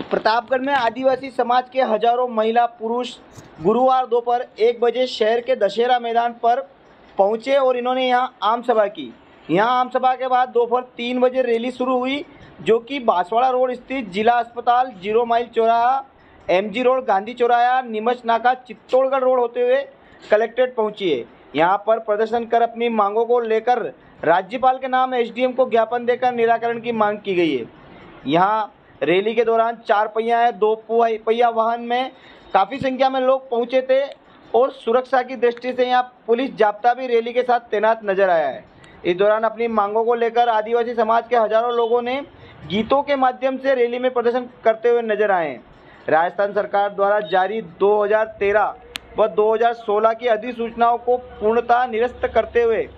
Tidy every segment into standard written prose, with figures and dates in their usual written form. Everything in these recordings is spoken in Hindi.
प्रतापगढ़ में आदिवासी समाज के हजारों महिला पुरुष गुरुवार दोपहर 1 बजे शहर के दशहरा मैदान पर पहुंचे और इन्होंने यहां आम सभा की। यहां आम सभा के बाद दोपहर 3 बजे रैली शुरू हुई, जो कि बांसवाड़ा रोड स्थित जिला अस्पताल, 0 माइल चौराहा, MG रोड, गांधी चौराहा, नीमच नाका, चित्तौड़गढ़ रोड होते हुए कलेक्ट्रेट पहुंची है। यहां पर प्रदर्शन कर अपनी मांगों को लेकर राज्यपाल के नाम SDM को ज्ञापन देकर निराकरण की मांग की गई है। यहां रैली के दौरान 4 पहिया है 2 पहिया वाहन में काफ़ी संख्या में लोग पहुंचे थे और सुरक्षा की दृष्टि से यहां पुलिस जाब्ता भी रैली के साथ तैनात नजर आया है। इस दौरान अपनी मांगों को लेकर आदिवासी समाज के हजारों लोगों ने गीतों के माध्यम से रैली में प्रदर्शन करते हुए नजर आए हैं। राजस्थान सरकार द्वारा जारी 2013 व 2016 की अधिसूचनाओं को पूर्णतः निरस्त करते हुए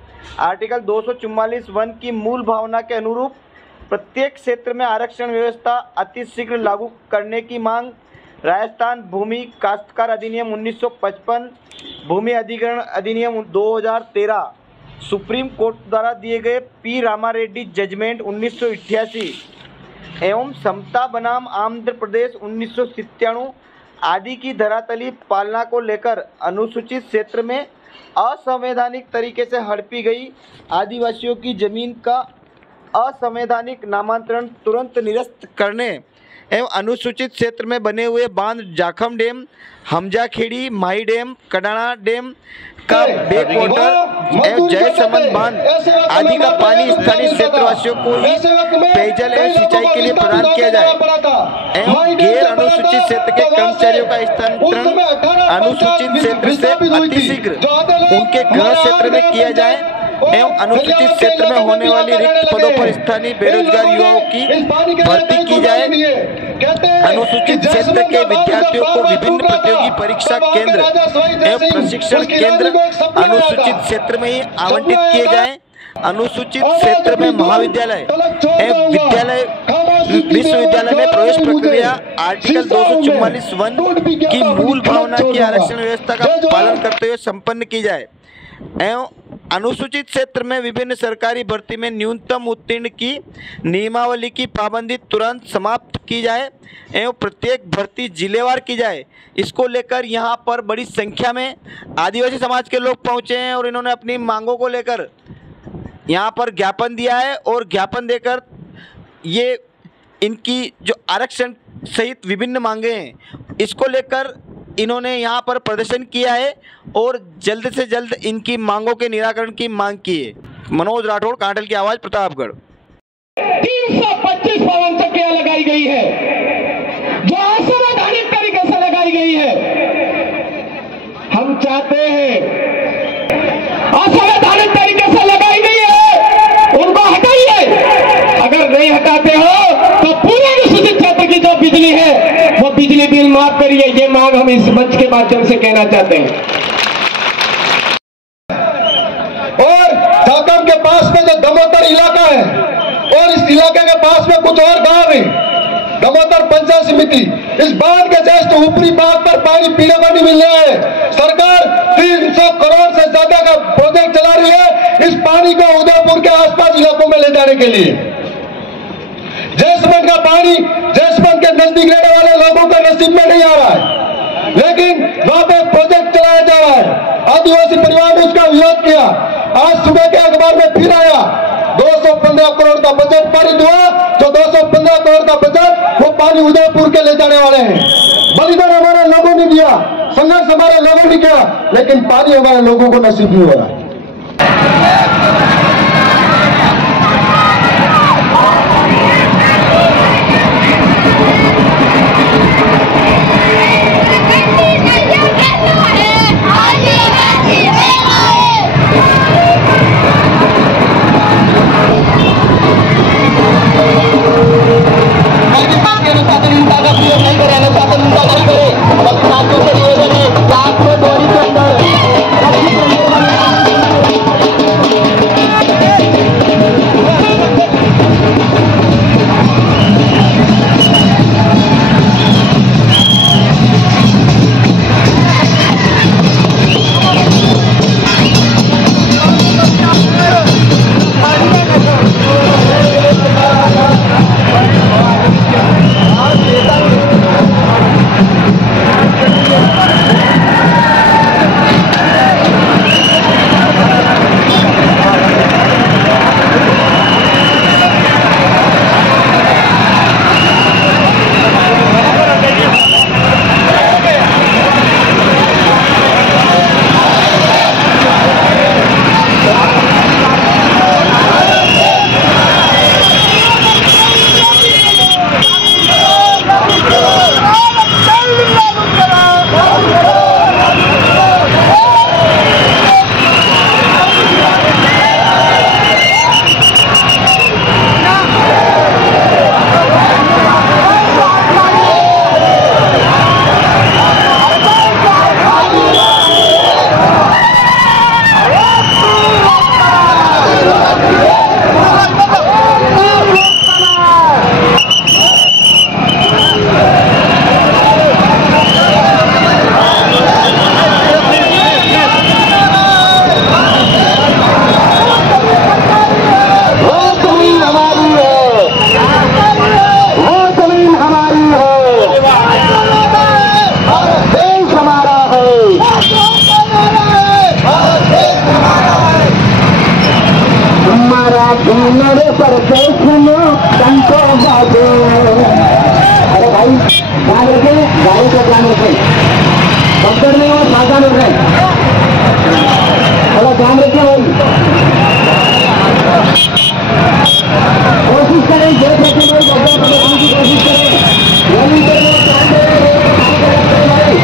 आर्टिकल 244 वन की मूल भावना के अनुरूप प्रत्येक क्षेत्र में आरक्षण व्यवस्था अतिशीघ्र लागू करने की मांग राजस्थान भूमि काश्तकार अधिनियम 1955, भूमि अधिग्रहण अधिनियम 2013, सुप्रीम कोर्ट द्वारा दिए गए P रामारेड्डी जजमेंट 1988 एवं समता बनाम आंध्र प्रदेश 1997 आदि की धरातली पालना को लेकर अनुसूचित क्षेत्र में असंवैधानिक तरीके से हड़पी गई आदिवासियों की जमीन का असंवैधानिक नामांतरण तुरंत निरस्त करने एवं अनुसूचित क्षेत्र में बने हुए बांध जाखम डैम, हमजाखेड़ी, माही डैम, कडाना डैम का बैक वाटर एवं जयसमंद बांध आदि का पानी स्थानीय क्षेत्रवासियों को ही पेयजल एवं सिंचाई के लिए प्रदान किया जाए एवं गैर अनुसूचित क्षेत्र के कर्मचारियों का स्थानांतरण अनुसूचित क्षेत्र से अतिशीघ्र उनके गृह क्षेत्र में किया जाए एवं अनुसूचित क्षेत्र में होने वाली रिक्त पदों पर स्थानीय बेरोजगार युवाओं की भर्ती की जाए। अनुसूचित क्षेत्र के विद्यार्थियों को विभिन्न प्रतियोगी परीक्षा केंद्र एवं प्रशिक्षण केंद्र अनुसूचित क्षेत्र में ही आवंटित किए जाएं। अनुसूचित क्षेत्र में महाविद्यालय एवं विश्वविद्यालय में प्रवेश प्रक्रिया आर्टिकल 244 वन की मूल भावना की आरक्षण व्यवस्था का पालन करते हुए संपन्न की जाए एवं अनुसूचित क्षेत्र में विभिन्न सरकारी भर्ती में न्यूनतम उत्तीर्ण की नियमावली की पाबंदी तुरंत समाप्त की जाए एवं प्रत्येक भर्ती जिलेवार की जाए। इसको लेकर यहां पर बड़ी संख्या में आदिवासी समाज के लोग पहुंचे हैं और इन्होंने अपनी मांगों को लेकर यहां पर ज्ञापन दिया है और ज्ञापन देकर ये इनकी जो आरक्षण सहित विभिन्न मांगे हैं इसको लेकर इन्होंने यहाँ पर प्रदर्शन किया है और जल्द से जल्द इनकी मांगों के निराकरण की मांग की है। मनोज राठौड़, कांटल की आवाज, प्रतापगढ़। 325 पवन चक्कियां लगाई गई है जो असंवैधानिक तरीके से लगाई गई है। हम चाहते हैं असंवैधानिक तरीके से लगाई गई है उनको हटाइए। अगर नहीं हटाते हो तो पूरे अनुसूचित क्षेत्र की जो बिजली है वो बिजली बिल माफ करिए। ये मांग हम इस मंच के माध्यम से कहना चाहते हैं। और झाकम के पास में जो दमोदर इलाका है और इस इलाके के पास में कुछ और गांव है, दमोदर पंचायत समिति, इस बांध के जस्ट ऊपरी भाग पर पानी पीने को नहीं मिल रहा है। सरकार 300 करोड़ से ज्यादा का प्रोजेक्ट चला रही है इस पानी को उदयपुर के आसपास इलाकों में ले जाने के लिए। जयसमंद का पानी जयसमंद के नजदीक रहने वाले लोगों के नसीब में नहीं आ रहा है, लेकिन वहां पे प्रोजेक्ट चलाया जा रहा है। आदिवासी परिवार ने उसका विरोध किया। आज सुबह के अखबार में फिर आया 215 करोड़ का बजट पारित हुआ। जो 215 करोड़ का बजट वो पानी उदयपुर के ले जाने वाले हैं। बलिदान हमारे लोगों ने दिया, संघर्ष हमारे लोगों ने किया, लेकिन पानी हमारे लोगों को नसीब नहीं हो रहा। नेता ध्यान रखें, पकड़ नहीं हो सावधान हो गए, थोड़ा ध्यान रखिए भाई, कोशिश करें देख रखें भाई, बदलाव करने की कोशिश करें, रनिंग करने में ध्यान दें भाई।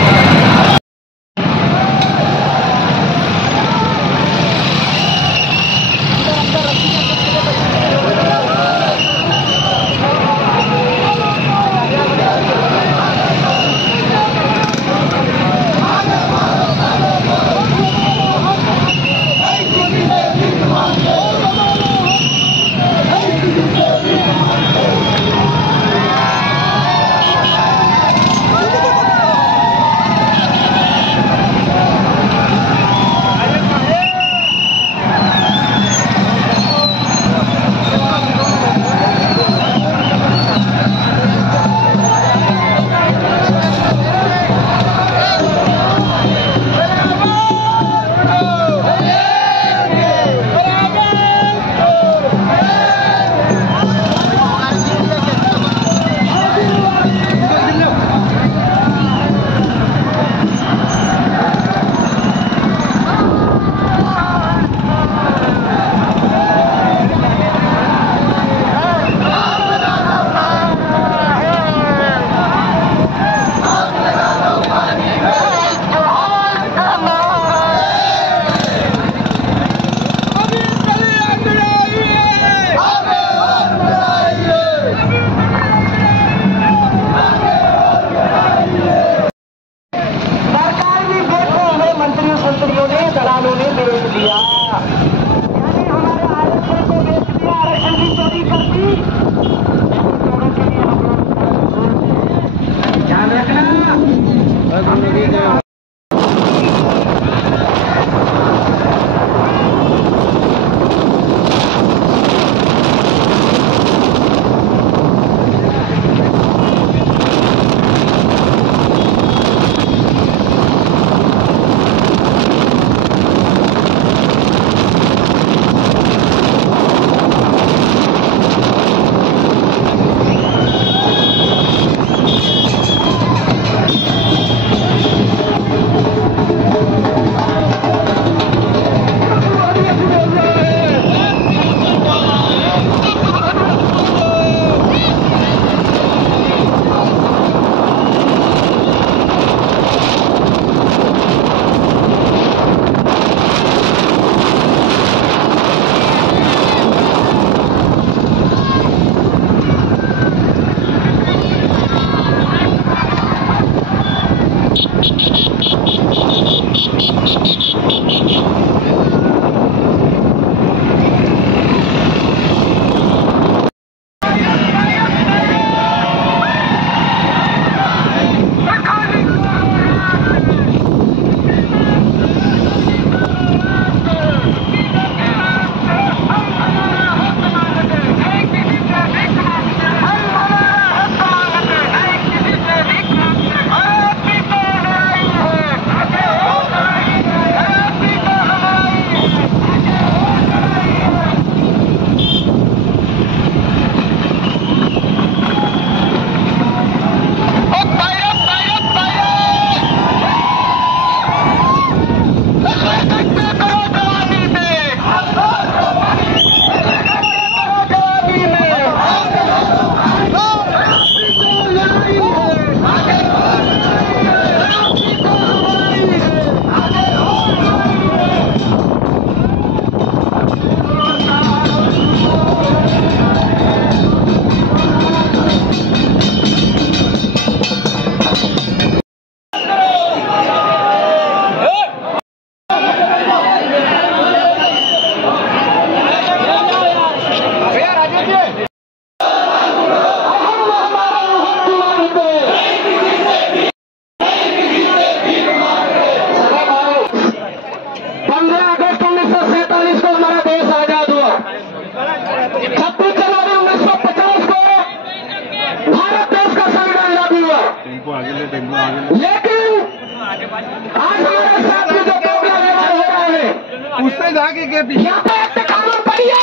उससे जाके के पीछे यहाँ पे एक्ट कानून पढ़िए।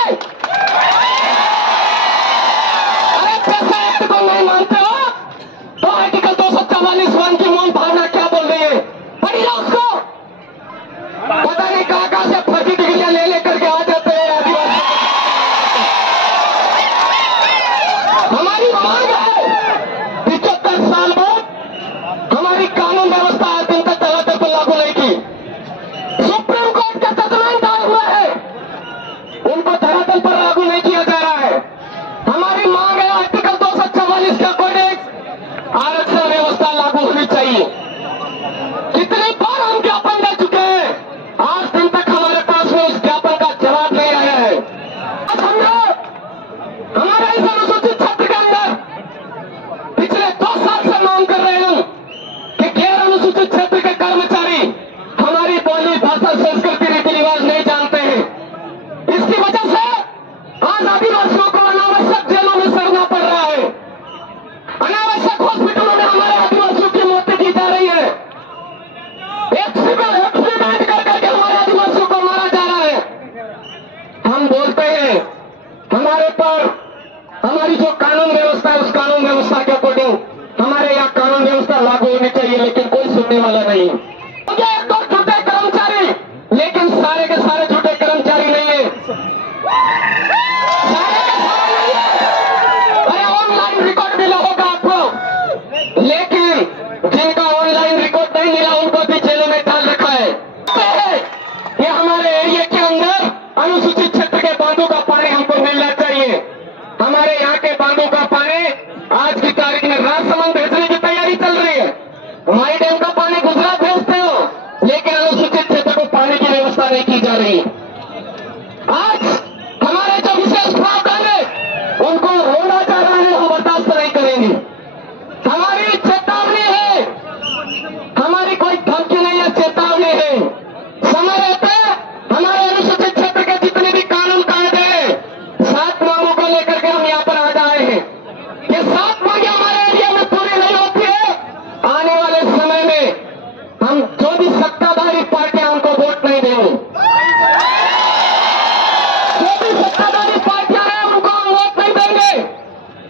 अरे पैसा एक्ट को नहीं मानते हो तो आर्टिकल 244 की मूल पिछले 2 साल से मांग कर रहे हैं कि गैर अनुसूचित क्षेत्र के कर्मचारी हमारी बोली, भाषा, संस्कृति, रीति रिवाज नहीं जानते हैं। इसकी वजह से आज आदिवासियों को अनावश्यक जेलों में सड़ना पड़ रहा है, अनावश्यक हॉस्पिटलों में हमारे आदिवासियों की मौतें की जा रही है, एक्सीडेंट करके हमारे आदिवासियों को मारा जा रहा है। हम बोलते हैं हमारे पर हमारी जो कानून व्यवस्था है उस कानून व्यवस्था के अकॉर्डिंग हमारे यहाँ कानून व्यवस्था लागू होनी चाहिए, लेकिन कोई सुनने वाला नहीं। एक दो झूठे कर्मचारी, लेकिन सारे के सारे झूठे कर्मचारी नहीं है, सारे के सारे नहीं है। अरे ऑनलाइन रिकॉर्ड मिला होगा आपको, लेकिन जिनका ऑनलाइन रिकॉर्ड नहीं मिला उनको भी जेलों में डाल रखा है। ये हमारे एरिया के अंदर अनुसूचित क्षेत्र के बांधों का पानी हमको मिलना चाहिए। हमारे यहाँ के बांधों का पानी आज की तारीख में राजसमंद भेजने की तैयारी चल रही है। माई डैम का पानी गुजरात भेजते हो, लेकिन अनुसूचित क्षेत्र को पानी की व्यवस्था नहीं की जा रही। आज हमारे जो विशेष प्रावधान है उनको रोना जा रहा है, हम बर्दाश्त नहीं करेंगे। हमारी चेतावनी है, हमारी कोई धमकी नहीं है, चेतावनी है। समय रहते हमारे अनुसूचित क्षेत्र के जितने भी कानून कायदे हैं, 7 मांगों को लेकर के हम यहाँ पर आज आए हैं। ये 7 मांगे हमारे एरिया में पूरी नहीं होती है, आने वाले समय में हम जो भी सत्ताधारी पार्टियां उनको वोट नहीं देंगे। जो भी सत्ताधारी पार्टियां हैं उनको हम वोट नहीं देंगे।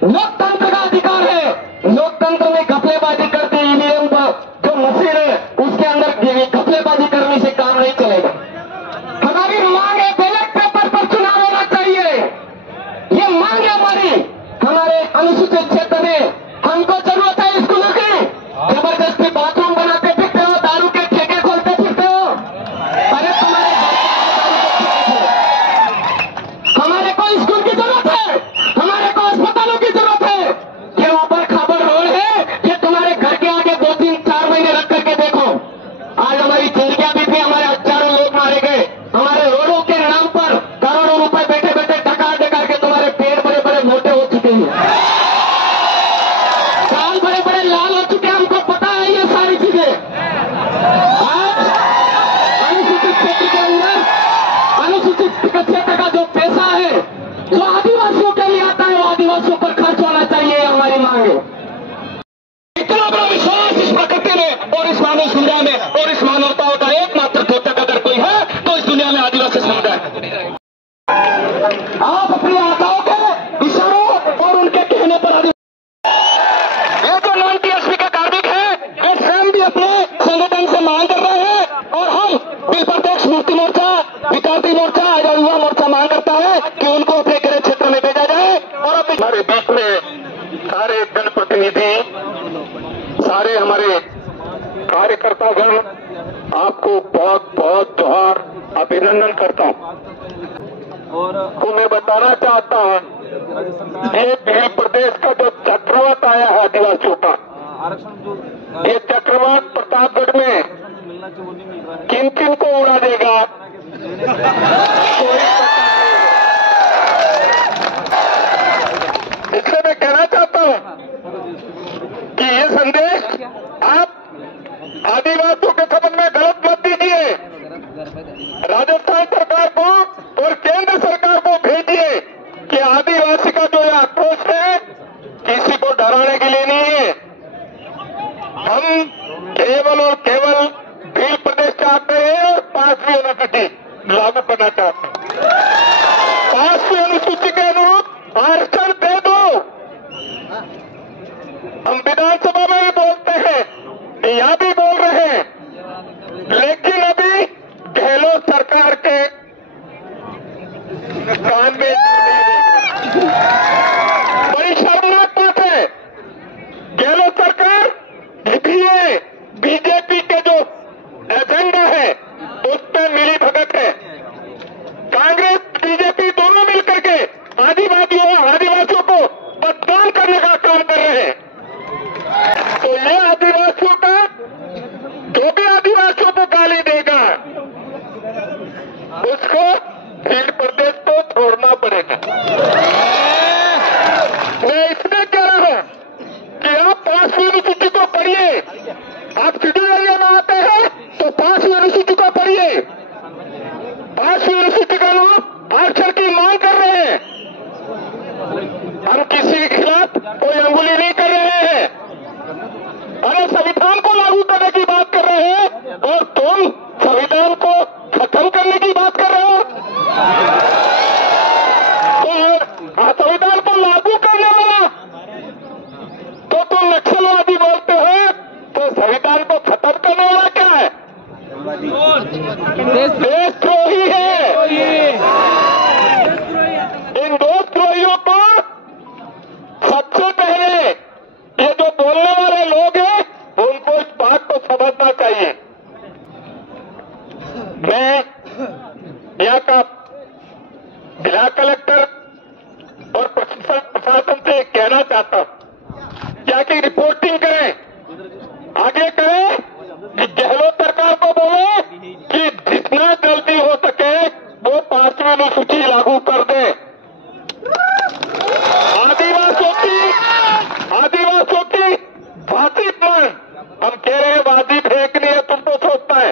लोकतंत्र का अधिकार है, लोकतंत्र में घपलेबाजी करती ईवीएम जो मशीन है उसके अंदर घपलेबाजी करने से काम नहीं चलेगा। हमारी मांग है बैलेट पेपर पर चुनाव होना चाहिए, ये मांग है हमारी। हमारे अनुसूचित क्षेत्र में हमको जरूरत है स्कूलों की, जबरदस्ती बाथरूम बनाते फिरते हो, दारू के ठेके खोलते फिरते हो। अरे हमारे को स्कूल की जरूरत है, हमारे को अस्पतालों की जरूरत है। ये ऊपर खबर रोड है कि तुम्हारे घर के आगे 2, 3, 4 महीने रख करके देखो। आज हमारी जिंदगियां बीती, हमारे हजारों लोग मारे गए, हमारे रोडों के नाम पर करोड़ों रुपए बैठे बैठे डका डका के तुम्हारे पेट बड़े बड़े मोटे हो चुके हैं, कान बड़े बड़े लाल हो चुके हैं, हमको पता है ये सारी चीजें। आज अनुसूचित क्षेत्र के अंदर अनुसूचित क्षेत्र का जो पैसा है जो आदिवासियों के लिए आता है वो आदिवासियों पर खर्च होना चाहिए, हमारी मांग है। इतना बड़ा विश्वास इस प्रकृति में और इस मानव समुदाय में और इस मानवताओं का एकमात्र द्योतक अगर कोई है तो इस दुनिया में आदिवासी समुदाय। आप अपनी आशाओं के इशारों और उनके कहने पर ये जो नॉन टीएसपी के कार्मिक है ये स्वयं भी अपने संगठन से मांग कर रहे हैं, और हम बिल प्रत्यक्ष मुक्ति मोर्चा, विकासी मोर्चा या युवा मोर्चा मांग करता है कि उनको अपने गृह क्षेत्र में भेजा जाए। और अब हमारे बीच में सारे जनप्रतिनिधि, सारे हमारे कार्यकर्तागण, आपको बहुत बहुत जोहार, अभिनंदन करता हूँ। को मैं बताना चाहता हूँ ये बिहार प्रदेश का जो चक्रवात आया है आदिवासियों का, ये चक्रवात प्रतापगढ़ में किन किन को उड़ा देगा इसलिए मैं कहना चाहता हूँ कि ये संदेश आप आदिवासियों के संबंध में गलत मत दीजिए। राजस्थान सरकार को और केंद्र सरकार को भेजिए कि आदिवासी का जो आक्रोश है किसी को डराने के लिए नहीं है। हम केवल और केवल भील प्रदेश चाहते हैं और 5वीं अनुसूची लागू करना चाहते हैं। 5वीं अनुसूची के अनुरूप आरक्षण दे दो। हम विधानसभा में भी बोलते हैं, यहां भी बोल रहे हैं, लेकिन अभी गहलोत सरकार के कान में बड़ी शर्मनाक बात है। गहलोत सरकार भी बीजेपी के जो एजेंडा है उस पर मिली भगत है। कांग्रेस बीजेपी दोनों मिलकर के आदिवासियों को बदनाम करने का काम कर रहे हैं। तो ये आदिवासियों का जो भी आदिवासियों को गाली देगा उसको भील प्रदेश को छोड़ना पड़ेगा। मैं इसलिए कह रहा हूं कि आप 5 यूनिवर्सिटी को पढ़िए। आप शेड्यूल एरिया में आते हैं तो 5 यूनिवर्सिटी को पढ़िए। 5 यूनिवर्सिटी का लोग आरक्षण की मांग कर रहे हैं। हम किसी के खिलाफ कोई अंगुली नहीं कर रहे हैं। अरे संविधान को लागू करने की बात कर रहे हैं और तुम संविधान को खत्म करने की बात कर रहे हो। तो संविधान को लागू करने वाला तो तुम नक्सलवादी बोलते हो, तो संविधान को खत्म करने वाला क्या है? देशद्रोही है। इन देशद्रोहियों को सबसे पहले ये जो बोलने वाले लोग हैं उनको इस बात को समझना चाहिए। मैं यहाँ का जिला कलेक्टर और प्रशासन से कहना चाहता हूं, जाके रिपोर्टिंग करें, आगे करें कि गहलोत सरकार को बोले कि जितना जल्दी हो सके वो 5वीं अनुसूची लागू कर दे। आदिवासियों की फांसी पर हम कह रहे हैं, वादी फेंकनी है, तुमको सोचता है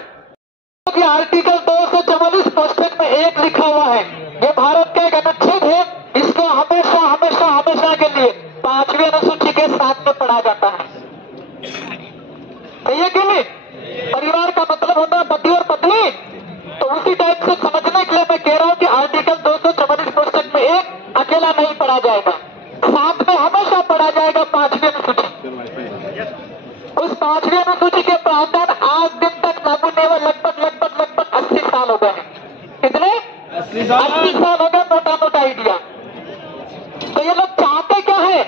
कि आर्टिकल 244 पुस्तक में 1 लिखा हुआ है, ये भारत का एक अनुच्छेद है, इसको हमेशा हमेशा हमेशा के लिए 5वीं अनुसूची के साथ में पढ़ा जाता है। सही है कि नहीं? परिवार का मतलब होता है पति और पत्नी, तो उसी टाइप से समझने के लिए मैं कह रहा हूं कि आर्टिकल 244 पुस्तक में 1 अकेला नहीं पढ़ा जाएगा, साथ में हमेशा पढ़ा जाएगा 5वीं अनुसूची। उस 5वीं अनुसूची के प्रावधान आज दिन तक लागू नहीं हुए, लगभग 80 साल हो गए। कितने? 80 साल हो गए, मोटा मोटा आइडिया। तो ये लोग चाहते क्या है,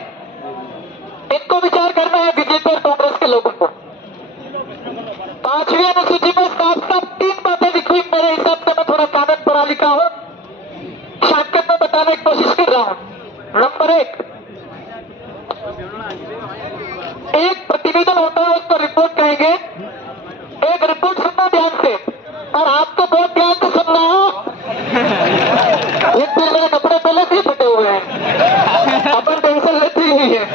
इनको विचार करना है बीजेपी और कांग्रेस के लोगों को। 5वीं अनुसूची में साफ 3 बातें लिखी हुई, मेरे हिसाब से मैं थोड़ा कागज पढ़ा लिखा हूं, शॉर्टकट में बताने की कोशिश कर रहा हूं। नंबर 1 प्रतिवेदन होता है, उसको रिपोर्ट कहेंगे। एक रिपोर्ट सुनना ध्यान से, और आपको बहुत ध्यान से सुनना हो। एक दिन मेरे कपड़े पहले से ही फटे हुए हैं, अपन टेंशन लेते ही नहीं है,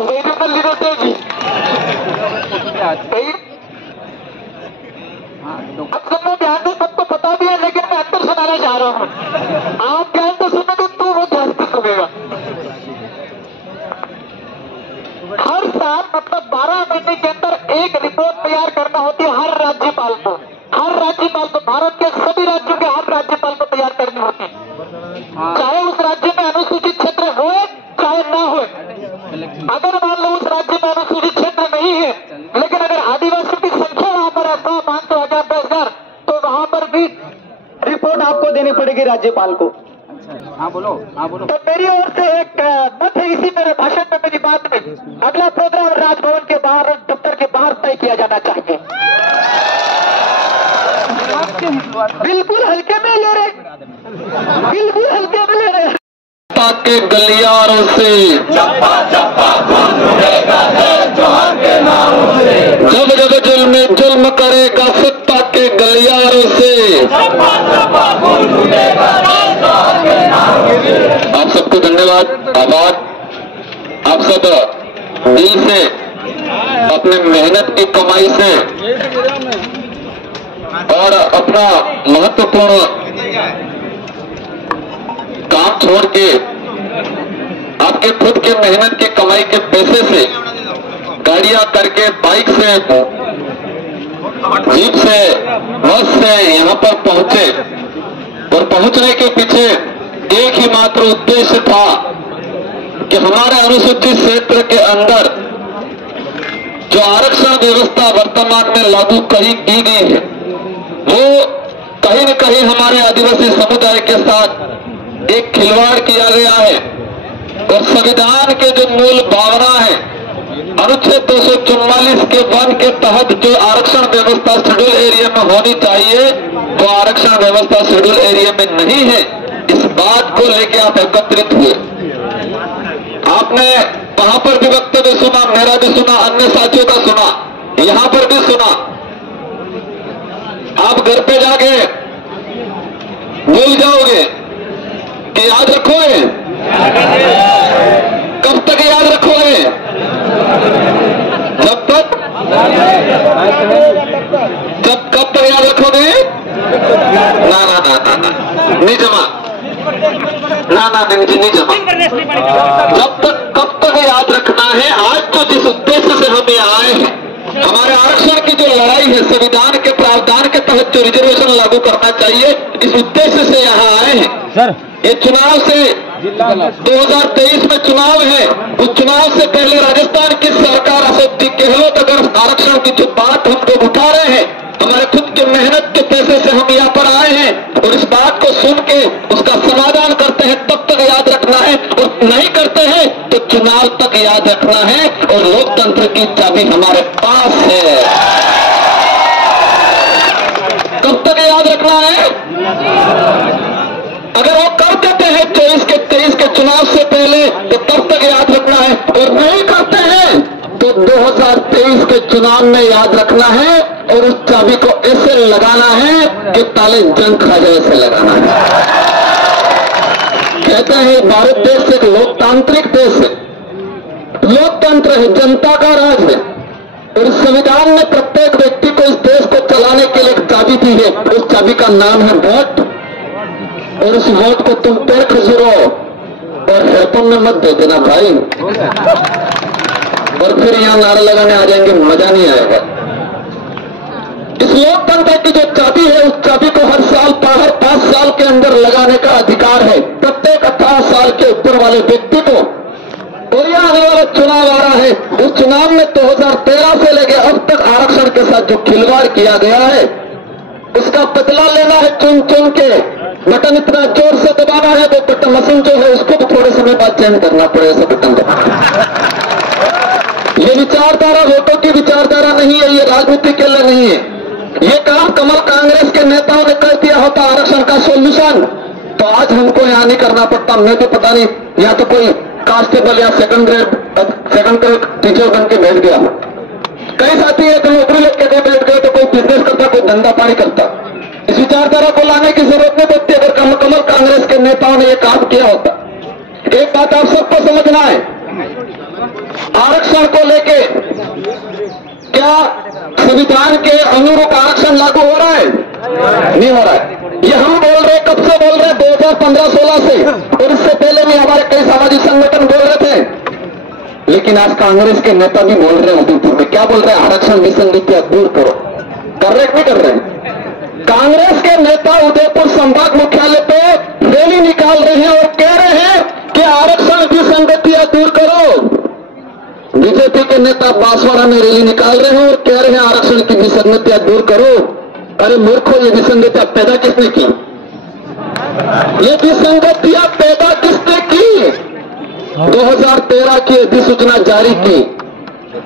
मेरी तो लिखते भी अब सुनना ध्यान से, सबको पता भी है, लेकिन मैं अंदर सुनाना चाह रहा हूँ। आप ध्यान से सुनोगे तो वो ध्यान से सुनेगा। हर साल मतलब 12 महीने के अंदर एक रिपोर्ट तैयार करना होती है हर राज्यपाल को। भारत के सभी राज्यों के हर राज्यपाल को तैयार करनी होती है, चाहे उस राज्य में अनुसूचित क्षेत्र हो चाहे ना हो। अगर मान लो उस राज्य में अनुसूचित क्षेत्र नहीं है, लेकिन अगर आदिवासियों की संख्या वहां पर है 100, 500, 1000, 10,000, तो वहां पर भी रिपोर्ट आपको देनी पड़ेगी राज्यपाल को। हाँ बोलो। तो मेरी ओर से एक मत है इसी मेरे भाषण में, मेरी बात में। अगला प्रोग्राम राजभवन के बाहर, दफ्तर के बाहर तय किया जाना चाहिए। बिल्कुल हल्के में ले रहे, बिल्कुल हल्के में ले रहे। के गलियारों से चप्पा चप्पा खून उड़ेगा जोहर के नामों से, जब जब जुल्म करेगा सत्ता के गलियारों से, चप्पा चप्पा खून उड़ेगा जोहर के नामों से। आप सबको धन्यवाद, आभार। आप सब दिल से अपने मेहनत की कमाई से और अपना महत्वपूर्ण काम छोड़ के आपके खुद के मेहनत के कमाई के पैसे से गाड़ियां करके, बाइक से, जीप से, बस से यहाँ पर पहुंचे, और पहुंचने के पीछे एक ही मात्र उद्देश्य था कि हमारे अनुसूचित क्षेत्र के अंदर जो आरक्षण व्यवस्था वर्तमान में लागू की गई है, वो कहीं न कहीं हमारे आदिवासी समुदाय के साथ एक खिलवाड़ किया गया है। और संविधान के जो मूल भावना है, अनुच्छेद 244 के 1 के तहत जो आरक्षण व्यवस्था शेड्यूल एरिया में होनी चाहिए, वो आरक्षण व्यवस्था शेड्यूल एरिया में नहीं है। इस बात को लेकर आप एकत्रित हुए। आपने वहां पर भी वक्तव्य सुना, मेरा भी सुना, अन्य साथियों का सुना, यहां पर भी सुना। आप घर पे जाके भूल जाओगे कि याद रखोगे? कब तक याद रखोगे? नहीं जमा ना नहीं जमा। कब तक याद रखना है, आज तो जिस उद्देश्य से हम यहाँ आए हैं, हमारे आरक्षण की जो लड़ाई है, संविधान के प्रावधान के तहत जो रिजर्वेशन लागू करना चाहिए, इस उद्देश्य से यहाँ आए हैं सर। ये चुनाव से 2023 में चुनाव है, उस चुनाव से पहले राजस्थान की सरकार अशोक जी गहलोत अगर आरक्षण की जो बात हम लोग उठा रहे हैं, हमारे खुद के मेहनत के पैसे से हम यहाँ पर आए हैं और इस बात को सुन के उसका समाधान करते हैं, तब तक याद रखना है, और नहीं करते हैं तो चुनाव तक याद रखना है। और लोकतंत्र की चाबी हमारे पास है, कब तक याद रखना है। अगर वो कर देते हैं 23 के चुनाव से पहले तो तब तक याद रखना है, और नहीं करते हैं तो 2023 के चुनाव में याद रखना है, और उस चाबी को ऐसे लगाना है कि ताले जंग खा जाए, ऐसे लगाना है। कहते हैं भारत देश एक लोकतांत्रिक देश है, लोकतंत्र है, जनता का राज है, और इस संविधान ने प्रत्येक व्यक्ति को इस देश को चलाने के लिए एक चाबी दी है। उस चाबी का नाम है वोट, और उस वोट को तुम पैर खजूरो और हेडफोन में मत दे देना भाई, और फिर यहां नारा लगाने आ जाएंगे, मजा नहीं आएगा। इस लोकतंत्र की जो चाबी है, उस चाबी को हर साल 5 साल के अंदर लगाने का अधिकार है प्रत्येक 18 साल के ऊपर वाले व्यक्ति को। और यह आने वाला चुनाव आ रहा है, उस चुनाव में 2013 से लेकर अब तक आरक्षण के साथ जो खिलवाड़ किया गया है, उसका बदला लेना है। चुन चुन के बटन इतना जोर से दबाना है, वो बटन मशीन जो है उसको भी थोड़े समय बाद चेंज करना पड़ेगा, ऐसा बटन दबाना। ये विचारधारा वोटों की विचारधारा नहीं है, ये राजनीति के लिए नहीं है। ये काम कमल कांग्रेस के नेताओं ने कर दिया होता आरक्षण का सॉल्यूशन, तो आज हमको यहाँ नहीं करना पड़ता। मैं तो पता नहीं, या तो कोई कांस्टेबल या सेकंड ग्रेड टीचर बन के बैठ गया। कई साथी है तो नौकरी लेके कहीं बैठ गए, तो कोई बिजनेस करता, कोई धंधा पानी करता। इस विचारधारा को लाने की जरूरत नहीं पड़ती अगर कमल कांग्रेस के नेताओं ने यह काम किया होता। एक बात आप सबको समझना है, आरक्षण को लेके क्या संविधान के अनुरूप आरक्षण लागू हो रहा है? नहीं हो रहा है। ये हम बोल रहे, कब से बोल रहे? 2015-16 से, और इससे पहले भी हमारे कई सामाजिक संगठन बोल रहे थे। लेकिन आज कांग्रेस के नेता भी बोल रहे हैं उदयपुर में, क्या बोल रहे हैं? आरक्षण विसंगतियां दूर करो। कर रहे नहीं कर रहे? कांग्रेस के नेता उदयपुर संभाग मुख्यालय पे रैली निकाल रहे हैं और कह रहे हैं कि आरक्षण विसंगतियां दूर करो। बीजेपी के नेता बांसवाड़ा में रैली निकाल रहे हैं और कह रहे हैं आरक्षण की विसंगतियां दूर करो। अरे मूर्खों, ये विसंगतियां पैदा किसने की? ये विसंगतियां पैदा किसने की? 2013 की अधिसूचना जारी की,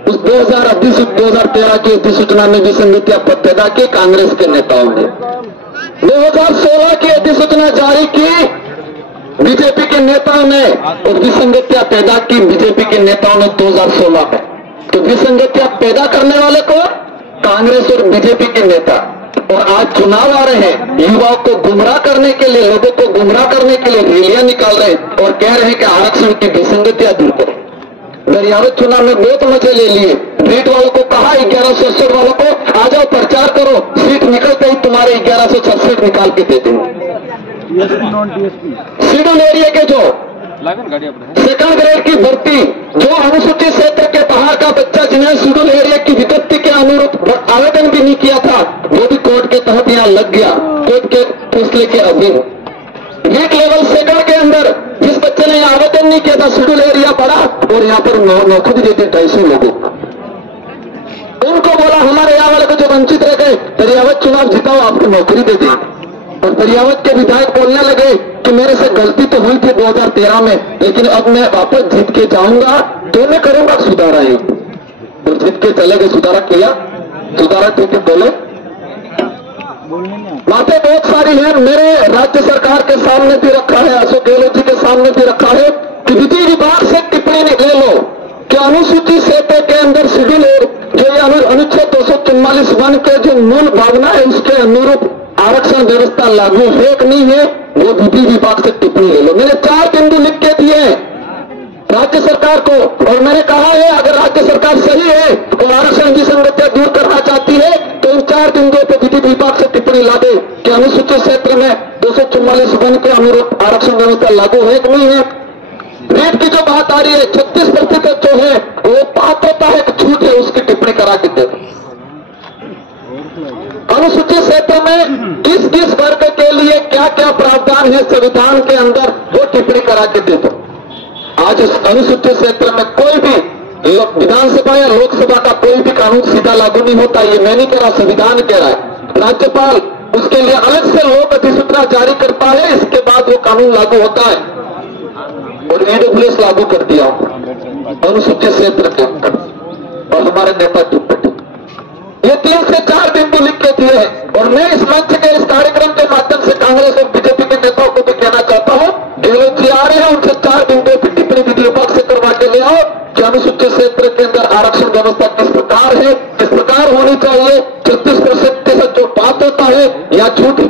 उस 2013 की अधिसूचना में विसंगतियां पैदा की कांग्रेस के नेताओं ने। 2016 की अधिसूचना जारी की बीजेपी के नेताओं ने, और विसंगतियां पैदा की बीजेपी के नेताओं ने 2016 में। तो विसंगतियां पैदा करने वाले को कांग्रेस और बीजेपी के नेता। और आज चुनाव आ रहे हैं, युवाओं को गुमराह करने के लिए, लोगों को गुमराह करने के लिए रैलियां निकाल रहे हैं और कह रहे हैं कि आरक्षण की विसंगतियां दूर करो। दरियावत चुनाव में बहुत मजे ले लिए। रीट वालों को कहा 1167 वालों को आ जाओ प्रचार करो, सीट निकलते ही तुम्हारे 1167 निकाल के दे देंगे। शेड्यूल एरिया के जो सेकंड ग्रेड की भर्ती, जो अनुसूचित क्षेत्र के बाहर का बच्चा जिन्हें शेड्यूल एरिया की विज्ञप्ति के अनुरूप आवेदन भी नहीं किया था, वो भी कोर्ट के तहत यहाँ लग गया, कोर्ट के फैसले के अधीन। नीट लेवल सेकंड के अंदर जिस बच्चे ने यहाँ आवेदन नहीं किया था, शेड्यूल एरिया पड़ा और यहाँ पर नौकरी देते 250 लोगों को। उनको बोला हमारे यहाँ वाले को जो वंचित रह गए, दरियावत चुनाव जिताओ, आपको नौकरी दे देंगे। और दरियावत के विधायक बोलने लगे कि मेरे से गलती तो हुई थी 2013 में, लेकिन अब मैं वापस जीत के जाऊंगा तो मैं करूंगा सुधारा। ही और जीत के चले गए, सुधारा किया, सुधारा ठीक है बोले। बातें बहुत सारी हैं, मेरे राज्य सरकार के सामने भी रखा है, अशोक गहलोत जी के सामने भी रखा है कि विधि विभाग से टिप्पणी ले लो कि अनुसूचित क्षेत्र के अंदर शेड्यूल जो अनुच्छेद 244(1) के जो मूल भावना है उसके अनुरूप आरक्षण व्यवस्था लागू है कि नहीं है, वो विधि विभाग से टिप्पणी ले लो। मैंने 4 बिंदु लिख के दिए राज्य सरकार को, और मैंने कहा है अगर राज्य सरकार सही है तो आरक्षण विसंगतियां दूर करना चाहती है तो इन 4 बिंदुओं पर विधि विभाग से टिप्पणी ला दे कि अनुसूचित क्षेत्र में 244(1) के अनुरूप आरक्षण व्यवस्था लागू है कि नहीं है। रेट की जो बात आ रही है 36% जो है वो पात्रता है कि छूट है, उसकी टिप्पणी करा के दे। अनुसूचित क्षेत्र में किस किस वर्ग के लिए क्या क्या प्रावधान है संविधान के अंदर, वो टिप्पणी करा के दे दो। आज इस अनुसूचित क्षेत्र में कोई भी विधानसभा या लोकसभा का कोई भी कानून सीधा लागू नहीं होता। ये मैं नहीं कह रहा, संविधान कह रहा है। राज्यपाल उसके लिए अलग से लोक अधिसूचना जारी करता है, इसके बाद वो कानून लागू होता है। और ईडब्ल्यूएस लागू कर दिया अनुसूचित क्षेत्र के अंदर, और हमारे नेता टिप्पणी ये 3 से 4 बिंदु लिख के दिए हैं। और मैं इस मंच के इस कार्यक्रम के माध्यम से कांग्रेस और बीजेपी के नेताओं को भी कहना चाहता हूं, गहलोत जी आ रहे हैं, उनसे 4 बिंदुओं की टिप्पणी वीडियो बॉक्स से करवा के ले आओ कि अनुसूचित क्षेत्र के अंदर आरक्षण व्यवस्था किस प्रकार है, किस प्रकार होनी चाहिए, 36% जो बात होता है या छूट है।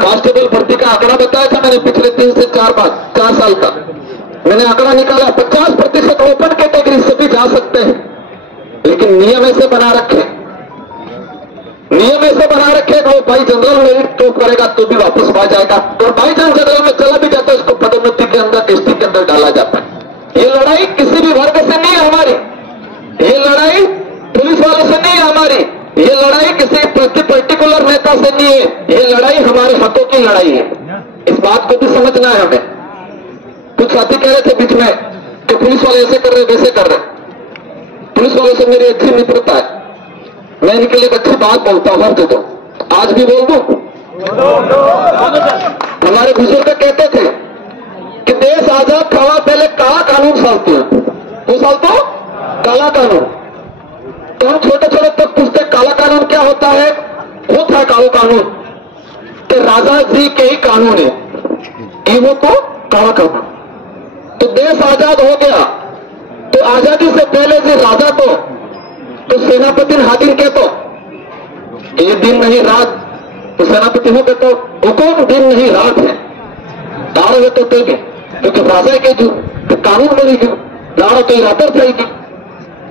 कांस्टेबल भर्ती का आंकड़ा बताया था मैंने पिछले 3 से 4 साल का मैंने आंकड़ा निकाला। 50% ओपन कैटेगरी से भी जा सकते हैं, लेकिन नियम ऐसे बना रखे कि वो भाई जनरल मेरिट तो करेगा तो भी वापस आ जाएगा, और बाई चांस जनरल में चला भी जाता है उसको पदोन्नति के अंदर एसटी के अंदर डाला जाता है। ये लड़ाई किसी भी वर्ग से नहीं है हमारी, ये लड़ाई पुलिस वालों से नहीं है हमारी, ये लड़ाई किसी पर्टिकुलर नेता से नहीं है, ये लड़ाई हमारे हकों की लड़ाई है। इस बात को भी समझना है हमें। कुछ साथी कह रहे थे बीच में कि पुलिस वाले ऐसे कर रहे वैसे कर रहे। पुलिस वालों से मेरी अच्छी मित्रता है, मैं इनके लिए एक अच्छी बात बोलता हूं, हर जगह आज भी बोल दूं। हमारे बुजुर्ग कहते थे कि देश आजाद थवा पहले काला कानून सालते हैं, वो सालतो काला कानून। तो हम छोटे छोटे तक पूछते काला कानून क्या होता है, वो था काला कानून तो राजा जी के ही कानून है, वो को काला कानून। तो देश आजाद हो गया तो आजादी से पहले से राजा तो सेनापति हाकिम के तो एक दिन नहीं रात, तो सेनापति हो के तो हुकुम दिन नहीं रात है दाड़ होते तो भी, क्योंकि राजा के जो कानून बनेगी दाड़ तो रातर जाएगी।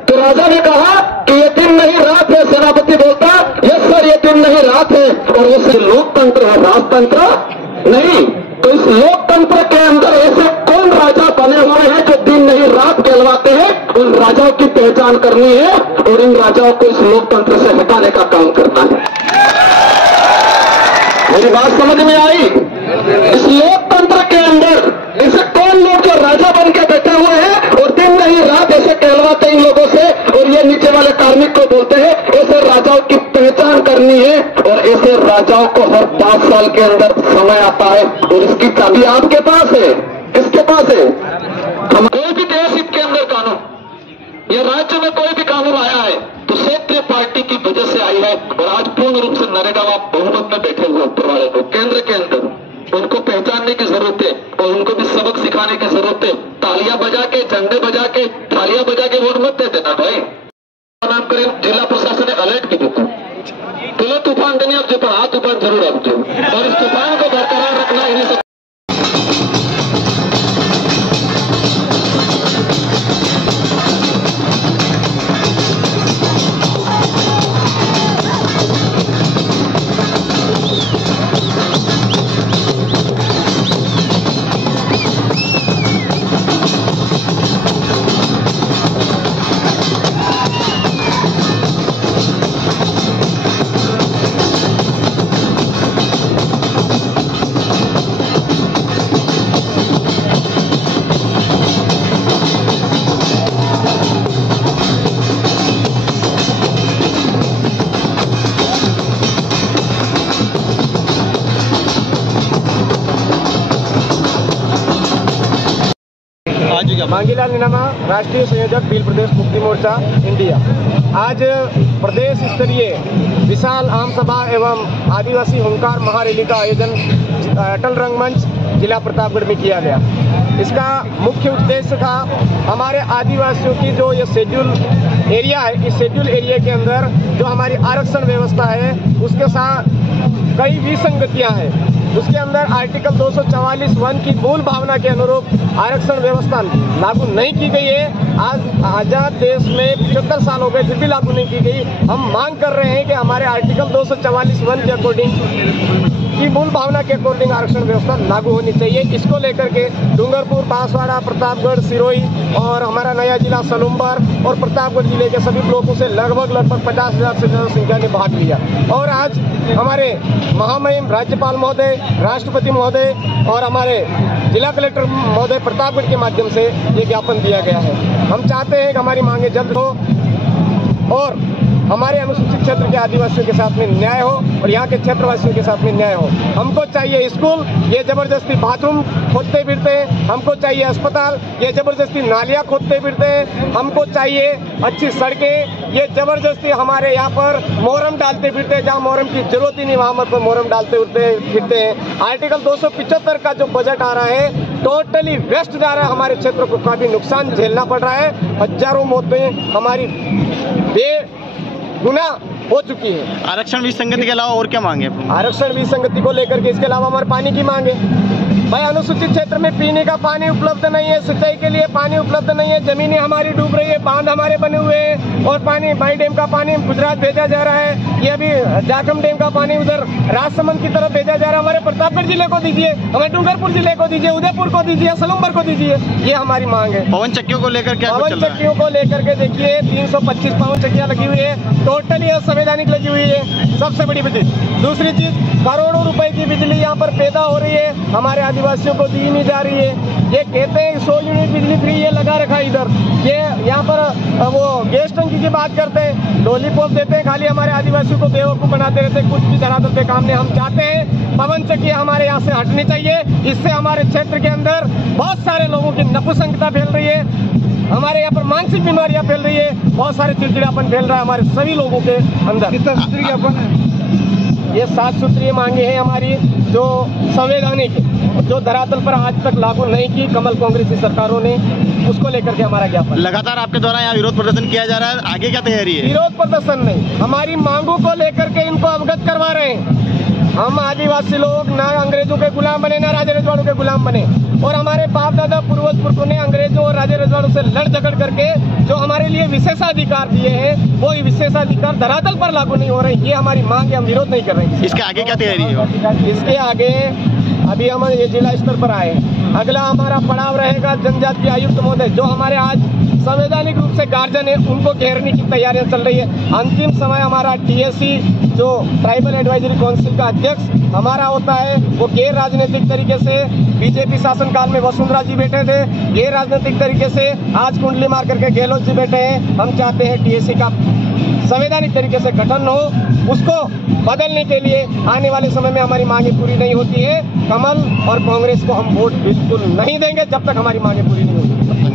तो राजा ने कहा कि ये दिन नहीं रात है, सेनापति बोलता यस सर ये दिन नहीं रात है, और वो लोकतंत्र है राजतंत्र नहीं। तो इस लोकतंत्र के अंदर ऐसे कौन राजा बने हुए हैं जो दिन नहीं रात कहलवाते हैं, उन राजाओं की पहचान करनी है और इन राजाओं को इस लोकतंत्र से हटाने का काम करना है। मेरी बात समझ में आई? इस लोकतंत्र के अंदर ऐसे कौन लोग जो राजा बन के बैठे हुए हैं और दिन नहीं रात ऐसे कहलवाते इन लोगों से, और ये नीचे वाले कार्मिक को बोलते हैं, ऐसे राजाओं की पहचान करनी है। और ऐसे राजाओं को हर 5 साल के अंदर समय आता है, और इसकी चाबी आपके पास है। किसके पास है? हम कोई भी देश हित के अंदर कानून या राज्य में कोई भी कानून आया है तो क्षेत्रीय पार्टी की वजह से आई है, और आज पूर्ण रूप से नरेगा बहुमत में बैठे हुए ऊपर वाले लोग केंद्र के अंदर, उनको पहचानने की जरूरत है और उनको भी सबक सिखाने की जरूरत है। तालियां बजा के, झंडे बजा के, थालियां बजा के वोट मत दे देना भाई। नाम करें जिला प्रशासन ने अलर्ट की देता तुलो तूफान देने आप जो पर हाथ तूफान जरूर आप जो, और इस तूफान को बरकरार रखना इन्हीं से। मांगीलाल निनामा, राष्ट्रीय संयोजक भील प्रदेश मुक्ति मोर्चा इंडिया। आज प्रदेश स्तरीय विशाल आम सभा एवं आदिवासी हुंकार महारैली का आयोजन अटल रंगमंच जिला प्रतापगढ़ में किया गया। इसका मुख्य उद्देश्य था हमारे आदिवासियों की जो ये शेड्यूल एरिया है, इस शेड्यूल एरिया के अंदर जो हमारी आरक्षण व्यवस्था है उसके साथ कई विसंगतियां हैं। उसके अंदर आर्टिकल 244(1) की मूल भावना के अनुरूप आरक्षण व्यवस्था लागू नहीं की गई है। आज आज़ाद देश में 75 साल हो गए फिर भी लागू नहीं की गई। हम मांग कर रहे हैं कि हमारे आर्टिकल 244(1) के अकॉर्डिंग की मूल भावना के अकॉर्डिंग आरक्षण व्यवस्था लागू होनी चाहिए। इसको लेकर के डूंगरपुर, बांसवाड़ा, प्रतापगढ़, सिरोही और हमारा नया जिला सलूमबर और प्रतापगढ़ जिले के सभी ब्लॉकों से लगभग 50,000 से ज़्यादा संख्या ने भाग लिया। और आज हमारे महामहिम राज्यपाल महोदय, राष्ट्रपति महोदय और हमारे जिला कलेक्टर महोदय प्रतापगढ़ के माध्यम से ये ज्ञापन दिया गया है। हम चाहते हैं कि हमारी मांगे जल्द हो और हमारे अनुसूचित क्षेत्र के आदिवासियों के साथ में न्याय हो और यहाँ के क्षेत्रवासियों के साथ में न्याय हो। हमको चाहिए स्कूल, ये जबरदस्ती बाथरूम खोदते फिरते हैं। हमको चाहिए अस्पताल, ये जबरदस्ती नालियाँ खोदते फिरते हैं। हमको चाहिए अच्छी सड़कें, ये जबरदस्ती हमारे यहाँ पर मोहरम डालते फिरते हैं। जहाँ मोहरम की जरूरत ही नहीं वहाँ पर मोहरम डालते फिरते हैं। आर्टिकल 275 का जो बजट आ रहा है टोटली वेस्ट जा रहा है। हमारे क्षेत्र को काफी नुकसान झेलना पड़ रहा है। हजारों मौतें हमारी बेगुनाह हो चुकी है। आरक्षण विसंगति के अलावा और क्या मांगे? आरक्षण विसंगति को लेकर के इसके अलावा हमारे पानी की मांग है। भाई अनुसूचित क्षेत्र में पीने का पानी उपलब्ध नहीं है, सिंचाई के लिए पानी उपलब्ध नहीं है, जमीनें हमारी डूब रही है, बांध हमारे बने हुए हैं और पानी माई डैम का पानी गुजरात भेजा जा रहा है। ये अभी जाखम डैम का पानी उधर राजसमंद की तरफ भेजा जा रहा है। हमारे प्रतापगढ़ जिले को दीजिए, हमें डूंगरपुर जिले को दीजिए, उदयपुर को दीजिए, सलूमबर को दीजिए। ये हमारी मांग है। पवन चक्कियों को लेकर क्या? पवन चक्कियों को लेकर के देखिए 325 पवन चक्कियां लगी हुई है, टोटली असंवैधानिक लगी हुई है। सबसे बड़ी बिजली। दूसरी चीज, करोड़ों रुपए की बिजली यहाँ पर पैदा हो रही है, हमारे आदिवासियों को दी नहीं जा रही है। ये कहते हैं 100 यूनिट बिजली फ्री ये लगा रखा है इधर। ये यहाँ पर वो गैस टंकी की बात करते हैं, लॉलीपॉप देते हैं, खाली हमारे आदिवासियों को बेवकूफ बनाते रहते हैं। कुछ भी धरातल पे काम नहीं। हम चाहते हैं पवन चक्कियां हमारे यहाँ से हटनी चाहिए। इससे हमारे क्षेत्र के अंदर बहुत सारे लोगों की नपुंसकता फैल रही है, हमारे यहाँ पर मानसिक बीमारियां फैल रही है, बहुत सारे चिड़चिड़ापन फैल रहा है हमारे सभी लोगों के अंदर। ये 7 सूत्रीय मांगे हैं हमारी जो संवैधानिक है, जो धरातल पर आज तक लागू नहीं की कमल कांग्रेसी सरकारों ने, उसको लेकर के हमारा ज्ञापन। लगातार आपके द्वारा यहाँ विरोध प्रदर्शन किया जा रहा है, आगे क्या तैयारी है? विरोध प्रदर्शन नहीं, हमारी मांगों को लेकर के इनको अवगत करवा रहे हैं। हम आदिवासी लोग ना अंग्रेजों के गुलाम बने, ना राजे रजवाड़ों के गुलाम बने। और हमारे बाप दादा पूर्वज पुरखों ने अंग्रेजों और राजे रजवाड़ों से लड़ झगड़ करके जो हमारे लिए विशेषाधिकार दिए हैं, वो विशेषाधिकार धरातल पर लागू नहीं हो रहे। ये हमारी मांग है, हम विरोध नहीं कर रहे हैं। इसके आगे क्या तैयारी है? इसके आगे अभी हम ये जिला स्तर पर आए, अगला हमारा पड़ाव रहेगा जनजातीय आयुक्त महोदय, जो हमारे आज संवैधानिक रूप से गार्जियन है, उनको घेरने की तैयारियां चल रही है। अंतिम समय हमारा TSC जो ट्राइबल एडवाइजरी काउंसिल का अध्यक्ष हमारा होता है, वो गैर राजनीतिक तरीके से बीजेपी शासनकाल में वसुंधरा जी बैठे थे, गैर राजनीतिक तरीके से आज कुंडली मार करके गहलोत जी बैठे हैं। हम चाहते हैं TSC का संवैधानिक तरीके से गठन हो, उसको बदलने के लिए आने वाले समय में हमारी मांगे पूरी नहीं होती है, कमल और कांग्रेस को हम वोट बिल्कुल नहीं देंगे जब तक हमारी मांगे पूरी नहीं होती।